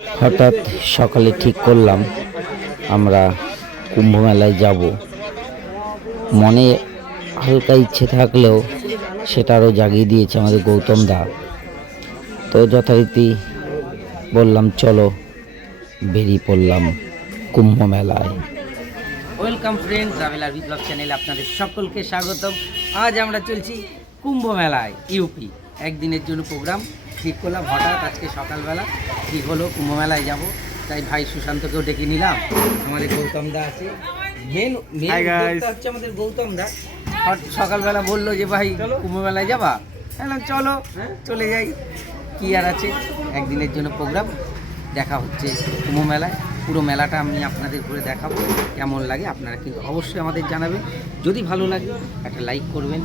হঠাৎ সকালে ঠিক করলাম আমরা কুম্ভ মেলায় যাব। মনে হালকা ইচ্ছে থাকলেও সেটা আরও জাগিয়ে দিয়েছে আমাদের গৌতম দা। তো যথারীতি বললাম চলো, বেরিয়ে পড়লাম কুম্ভ মেলায়। ওয়েলকাম ফ্রেন্ড, ট্রাভেলার বিপ্লব চ্যানেলে আপনাদের সকলকে স্বাগতম। আজ আমরা চলছি কুম্ভ মেলায় ইউপি। একদিনের জন্য প্রোগ্রাম ঠিক করলাম হঠাৎ আজকে সকালবেলা, ঠিক হলো কুম্ভ মেলায় যাব। তাই ভাই সুশান্তকেও ডেকে নিলাম, আমাদের গৌতম দা আছে। মেন হচ্ছে আমাদের গৌতম দা। সকালবেলা বললো যে ভাই কুম্ভ মেলায় যাবা, বললাম চলো চলে যাই, কি আর আছে। একদিনের জন্য প্রোগ্রাম, দেখা হচ্ছে কুম্ভ মেলায়। পুরো মেলাটা আমি আপনাদের করে দেখাবো, কেমন লাগে আপনারা কিন্তু অবশ্যই আমাদের জানাবেন। যদি ভালো লাগে একটা লাইক করবেন,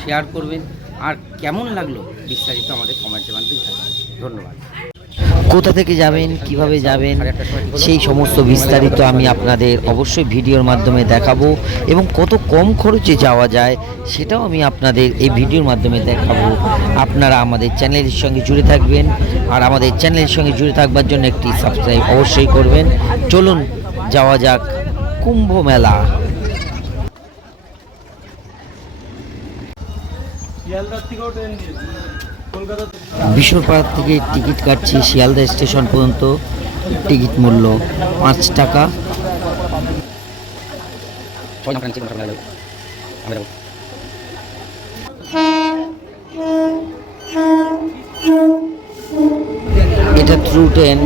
শেয়ার করবেন, আর কেমন লাগলো বিস্তারিত আমাদের কমেন্টে মাধ্যমে জানাবেন। ধন্যবাদ। কোথা থেকে যাবেন, কিভাবে যাবেন, সেই সমস্ত বিস্তারিত আমি আপনাদের অবশ্যই ভিডিওর মাধ্যমে দেখাবো, এবং কত কম খরচে যাওয়া যায় সেটাও আমি আপনাদের এই ভিডিওর মাধ্যমে দেখাবো। আপনারা আমাদের চ্যানেলের সঙ্গে জুড়ে থাকবেন, আর আমাদের চ্যানেলের সঙ্গে জুড়ে থাকবার জন্য একটি সাবস্ক্রাইব অবশ্যই করবেন। চলুন যাওয়া যাক কুম্ভ মেলা। বিশ্বপাড়া থেকে টিকিট কাটছি শিয়ালদা স্টেশন পর্যন্ত। টিকিট মূল্য 5 টাকা। এটা থ্রু ট্রেন,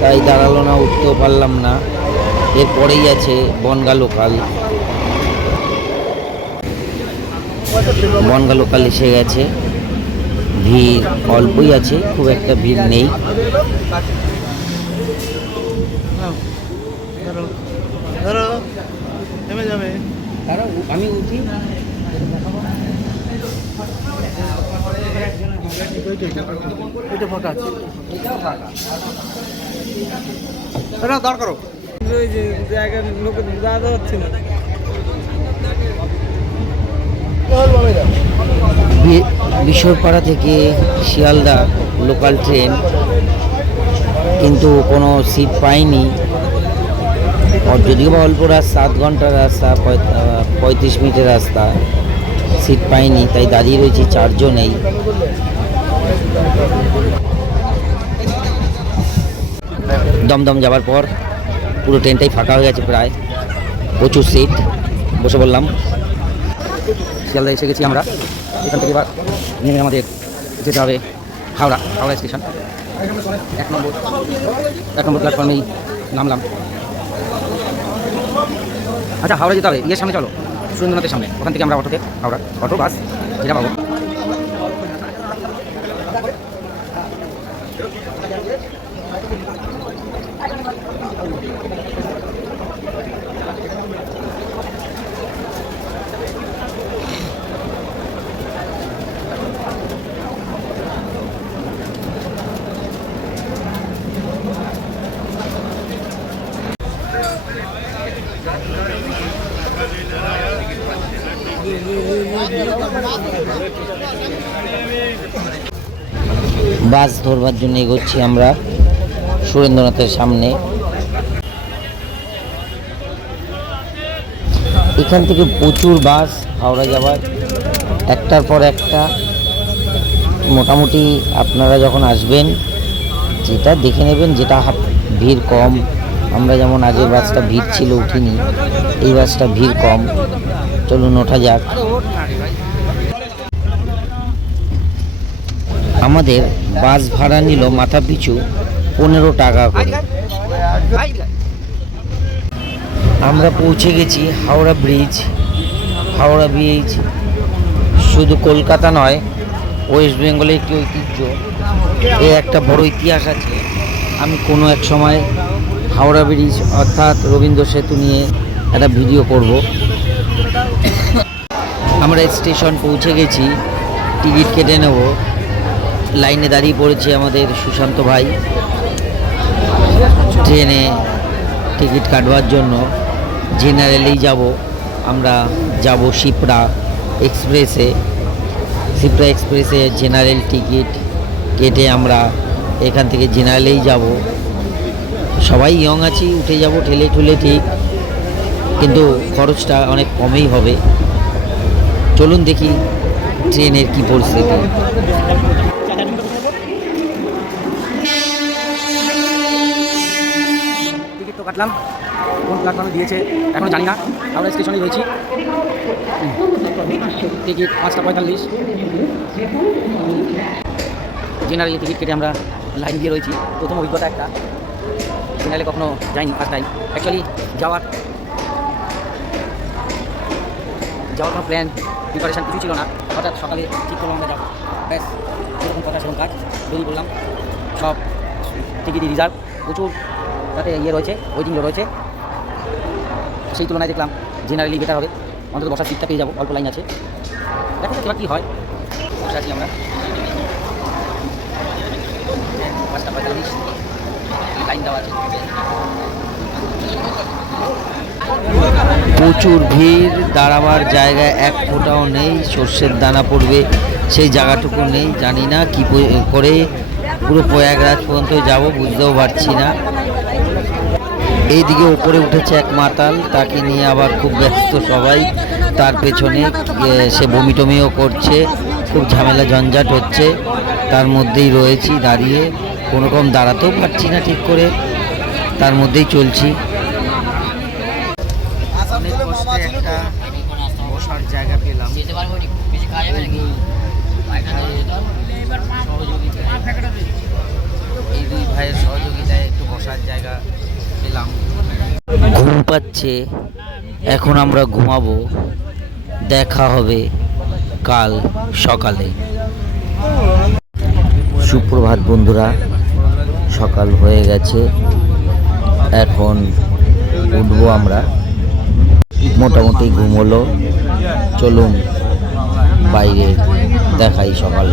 তাই দাঁড়ালো না, উঠতেও পারলাম না। এরপরেই আছে বনগা লোকাল। বনগা লোকাল এসে গেছে, ভিড় অল্পই আছে, খুব একটা ভিড় নেই। আমি উঠি। দাঁড় করো, জায়গার লোক দাঁড়াতে হচ্ছে না। বিশ্বপাড়া থেকে শিয়ালদা লোকাল ট্রেন, কিন্তু কোনো সিট পাইনি। যদিও বা অল্প রাস্তা, 7 ঘন্টার রাস্তা, 35 মিনিটের রাস্তা, সিট পাইনি, তাই দাঁড়িয়ে রয়েছি 4 জনেই। দমদম যাবার পর পুরো ট্রেনটাই ফাঁকা হয়ে গেছে, প্রায় প্রচুর সিট। বসে বললাম, শিয়ালদা এসে গেছি আমরা। এখান থেকে এবার নেমে আমাদের যেতে হবে হাওড়া স্টেশন। 1 নম্বর প্ল্যাটফর্মেই নামলাম। আচ্ছা, হাওড়া যেতে হবে, ইয়ের সামনে চলো, সুরেন্দ্রনাথের সামনে। ওখান থেকে আমরা অটো বাস যেটা পাবো। বাস ধরবার জন্য এগোচ্ছি আমরা সুরেন্দ্রনাথের সামনে। এখান থেকে প্রচুর বাস হাওড়া যাওয়ার, একটার পর একটা। মোটামুটি আপনারা যখন আসবেন যেটা দেখে নেবেন, যেটা ভিড় কম। আমরা যেমন আগের বাসটা ভিড় ছিল, উঠিনি, এই বাসটা ভিড় কম। চলুন ওঠা যাক। আমাদের বাস ভাড়া নিল মাথা পিছু 15 টাকা করে। আমরা পৌঁছে গেছি হাওড়া ব্রিজ। হাওড়া ব্রিজ শুধু কলকাতা নয়, ওয়েস্ট বেঙ্গলের একটি ঐতিহ্য। এর একটা বড় ইতিহাস আছে। আমি কোনো এক সময় হাওড়া ব্রিজ অর্থাৎ রবীন্দ্র সেতু নিয়ে একটা ভিডিও করব। আমরা স্টেশন পৌঁছে গেছি, টিকিট কেটে নেব। লাইনে দাঁড়িয়ে পড়েছে আমাদের সুশান্ত ভাই ট্রেনে টিকিট কাটবার জন্য। জেনারেলেই যাব, আমরা যাব শিপ্রা এক্সপ্রেসে। শিপ্রা এক্সপ্রেসে জেনারেল টিকিট কেটে আমরা এখান থেকে জেনারেলেই যাব। সবাই ইয়ং আছি, উঠে যাব ঠেলে ঠুলে ঠিক, কিন্তু খরচটা অনেক কমই হবে। চলুন দেখি ট্রেনের কি পরিস্থিতি। টিকিট তো কাটলাম, কোন প্ল্যাটফর্মে দিয়েছে এখনও জানি না, আমরা স্টেশনে রয়েছি। টিকিট 5:45। জেনারেলি টিকিট কেটে আমরা লাইন দিয়ে রয়েছি। প্রথম অভিজ্ঞতা একটা, জেনারেলে কখনো যাইনি, ফার্স্ট টাইম। অ্যাকচুয়ালি যাওয়ার কোনো প্ল্যান প্রিপারেশান কিছু ছিল না, হঠাৎ সকালে ঠিক করলাম আমরা যাবো, ব্যাস যেরকম কথা সেরকম কাজ, বেরিয়ে বললাম। সব টিকিটই রিজার্ভ, প্রচুর তাতে রয়েছে, ওয়েটিং রয়েছে। সেই তুলনায় দেখলাম জেনারেলি বেটার হবে, অন্তত বসার সিটটা পেয়ে যাবো, অল্প লাইন আছে। দেখা যাক এবার কী হয়। বসে আছি আমরা 5:45, লাইন দেওয়া আছে। প্রচুর ভিড়, দাঁড়াবার জায়গায় এক ফোঁটাও নেই। সর্ষের দানা পড়বে সেই জায়গাটুকু নেই। জানি না কি করে পুরো প্রয়াগরাজ পর্যন্ত যাব, বুঝতেও পারছি না। এইদিকে ওপরে উঠেছে এক মাতাল, তাকে নিয়ে আবার খুব ব্যস্ত সবাই। তার পেছনে সে বমি টমিও করছে, খুব ঝামেলা ঝঞ্ঝাট হচ্ছে। তার মধ্যেই রয়েছি দাঁড়িয়ে, কোনোরকম দাঁড়াতেও পারছি না ঠিক করে, তার মধ্যেই চলছি। অনেক কষ্টে একটা বসার জায়গা পেলাম, এই দুই ভাইয়ের সহযোগিতায় একটু বসার জায়গা পেলাম। ঘুম পাচ্ছে, এখন আমরা ঘুমাবো। দেখা হবে কাল সকালে। সুপ্রভাত বন্ধুরা, সকাল হয়ে গেছে, এখন উঠবো আমরা। মোটামুটি ঘুম হলো, চলুন বাইরে দেখাই সকাল।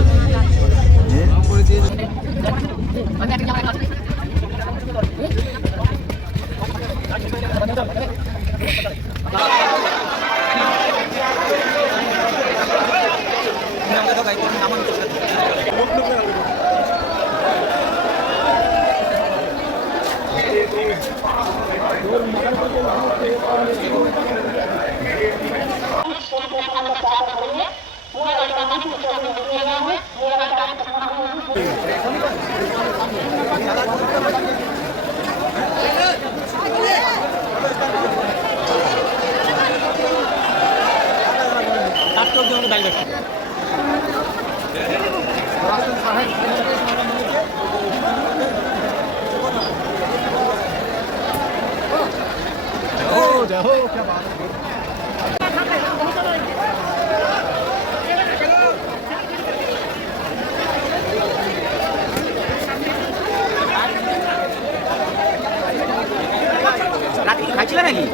রাতে কি খাইছিলে নাকি?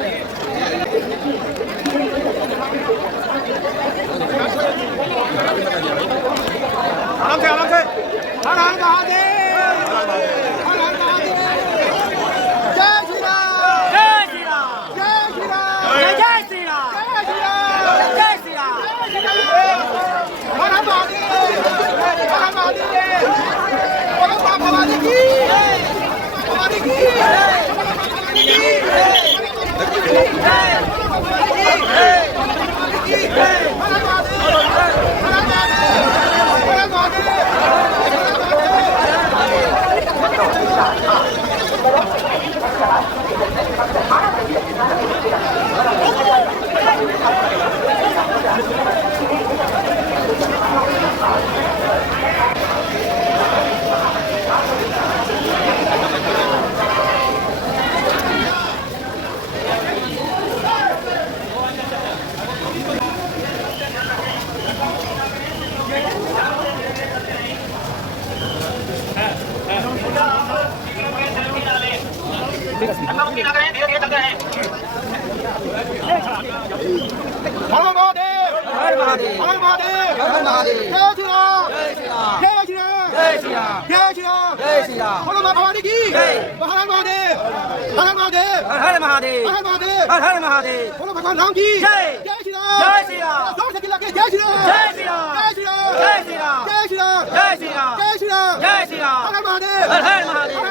আরামসে হর হর মহাদেব, হর হর মহাদেব, জয় শ্রী রাম, জয় শ্রী রাম, জয় শ্রী রাম, জয় শ্রী রাম, জয় শ্রী রাম, হর হর মহাদেব, হর হর মহাদেব, বলো মা ভবানী কি, ভবানী কি, ভবানী কি, হর মহাদেব, হর মহাদেব, হর মহাদেব, জয় শ্রী রাম, জয় শ্রী রাম, জয় শ্রী রাম, जय श्री राम जय श्री राम जय श्री राम बोलो माँ भवानी की जय। हर हर महादेव हर हर महादेव हर हर महादेव हर हर महादेव हर हर महादेव बोलो भगवान राम की जय। जय श्री राम जय श्री राम जोर से चिल्ला के जय श्री राम जय श्री राम जय श्री राम जय श्री राम जय श्री राम जय श्री राम जय श्री राम जय श्री राम हर हर महादेव हर हर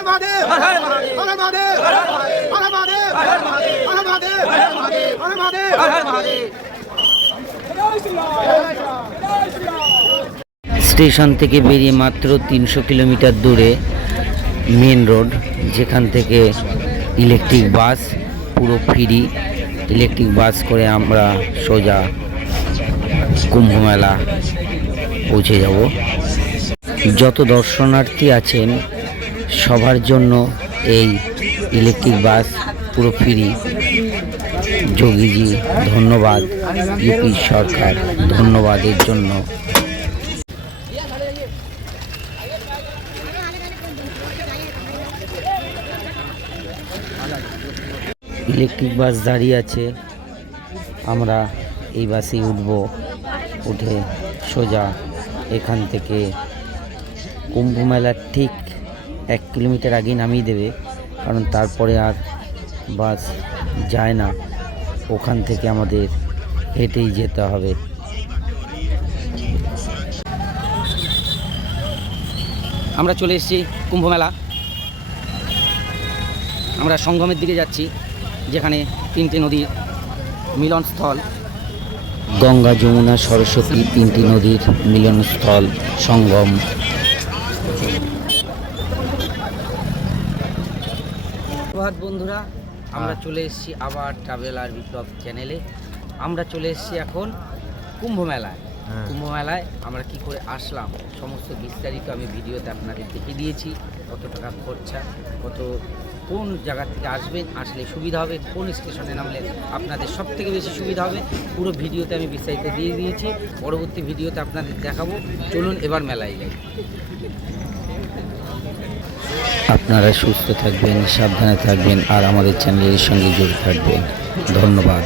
महादेव हर हर महादेव हर हर महादेव हर हर महादेव हर हर महादेव हर हर महादेव हर हर महादेव हर हर महादेव हर हर महादेव हर हर महादेव हर हर महादेव স্টেশন থেকে বেরিয়ে মাত্র 300 কিলোমিটার দূরে মেন রোড, যেখান থেকে ইলেকট্রিক বাস পুরো ফ্রি। ইলেকট্রিক বাস করে আমরা সোজা কুম্ভ মেলা পৌঁছে যাব। যত দর্শনার্থী আছেন সবার জন্য এই ইলেকট্রিক বাস পুরো ফ্রি। যোগীজি ধন্যবাদ, ইউপি সরকার ধন্যবাদের জন্য। ইলেকট্রিক বাস দাঁড়িয়ে আছে, আমরা এই বাসেই উঠব। উঠে সোজা এখান থেকে কুম্ভ মেলার ঠিক 1 কিলোমিটার আগেই নামিয়ে দেবে, কারণ তারপরে আর বাস যায় না। ওখান থেকে আমাদের হেঁটেই যেতে হবে। আমরা চলে এসেছি কুম্ভ মেলা। আমরা সঙ্গমের দিকে যাচ্ছি, যেখানে 3টি নদীর মিলনস্থল। গঙ্গা, যমুনা, সরস্বতী 3টি নদীর মিলনস্থল, সঙ্গম। প্রভাত বন্ধুরা, আমরা চলে এসেছি আবার ট্রাভেলার বিপ্লব চ্যানেলে। আমরা চলে এসেছি এখন কুম্ভ মেলায়। কুম্ভ মেলায় আমরা কি করে আসলাম সমস্ত বিস্তারিত আমি ভিডিওতে আপনাদের দেখিয়ে দিয়েছি। কত টাকা খরচা, কোন জায়গা থেকে আসবেন, আসলে সুবিধা হবে, কোন স্টেশনে নামলে আপনাদের সব থেকে বেশি সুবিধা হবে, পুরো ভিডিওতে আমি বিস্তারিত দিয়ে দিয়েছি। পরবর্তী ভিডিওতে আপনাদের দেখাবো। চলুন এবার মেলায় যাই। আপনারা সুস্থ থাকবেন, সাবধানে থাকবেন, আর আমাদের চ্যানেলের সঙ্গে জুড়ে থাকবেন। ধন্যবাদ।